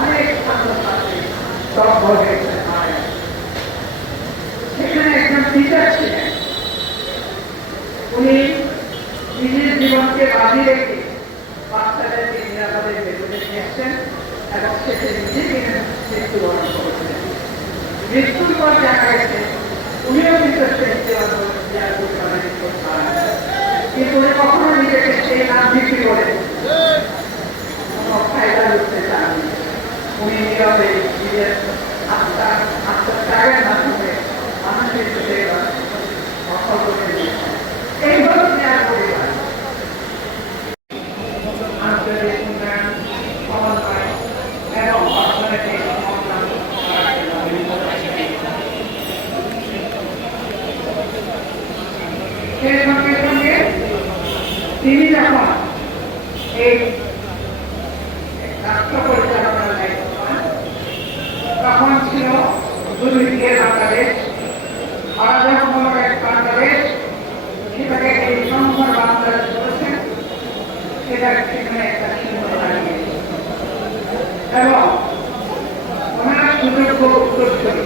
অনেক ছাত্রছাত্রী স্তব্ধ হয়েছে। সেখানে একজন টিচার ছিলেন, উনি নিজের জীবনকে বাজি রেখে বাচ্চাদেরকে নিরাপদে বেরোতে নিয়েছেন এবং শেষে নিজেকে মৃত্যুবরণ করেছিলেন। মৃত্যুর পর দেখা গেছে উনিও কিন্তু কিন্তু উনি কখনো নিজেকে সেই নাম বিক্রি করে কোনো ফায়দা লুটতে চাননি। উনি নীরবে নিজের আত্মত্যাগের মাধ্যমে মানুষের সেবা সফল করে দিয়েছেন। এই হল নেয়ার পরিবার। আন্তর্জাতিক উন্নয়ন, সমন্বয় এবং অর্থনৈতিক সেই সঙ্গে সঙ্গে তিনি যখন এই রাষ্ট্র পরিচালনার দায়িত্ব পান, তখন ছিল দুর্নীতির বাংলাদেশ, অরাজকমূলক এক বাংলাদেশ, সেটাকে এই সংকর বাংলাদেশ বলেছেন, সেটা সেখানে একটা চিহ্ন দাঁড়িয়েছে। এবং ওনার সুযোগ্য উত্তরসূরি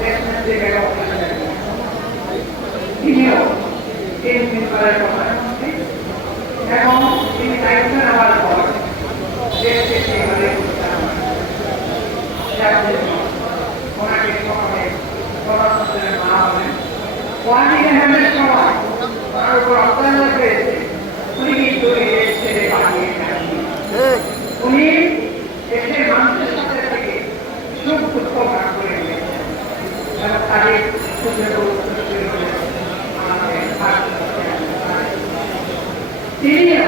দেশনেত্রী বেগম খালেদা জিয়া, তিনিও 3 দিনের প্রধানমন্ত্রী এবং তিনি দায়িত্ব নেওয়ার পর দেশকে সেইভাবে ওনাকে সকালে প্রধানমন্ত্রীর মা বলেন। ওয়ানিদের সময় তার উপর অত্যাচার হয়েছে, উনি কিন্তু এই দেশ ছেড়ে পালিয়ে যান। উনি দেশের মানুষের সাথে থেকে সুখ দুঃখ ভাগ করে নিয়েছেন এবং তাদের তিনিও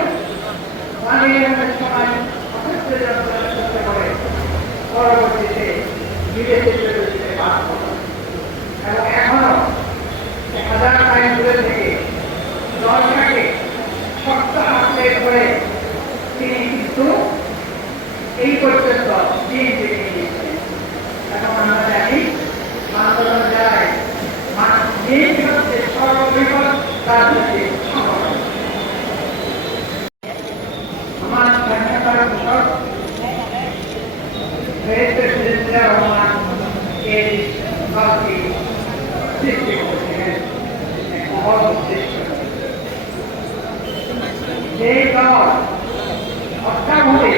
ওয়ানিদের সময় চেষ্টা করে পরবর্তীতে বিদেশে চলে বাস করেন এবং এখনো 1000 মাইল দূরে থেকে দলটাকে শক্ত হাতে ধরে তিনি কিন্তু এই পর্যন্ত বিএনপি নিয়েছিলেন। এখন আমরা জানি আন্দোলন যায় বিএনপি হচ্ছে সর্ববৃহৎ রাজনৈতিক সংগঠন। আমার স্বাধীনতার ঘোষক প্রেসিডেন্ট রহমান এই দলকে সৃষ্টি করেছিলেন মহৎ উদ্দেশ্য। যে দল অর্থাভাবে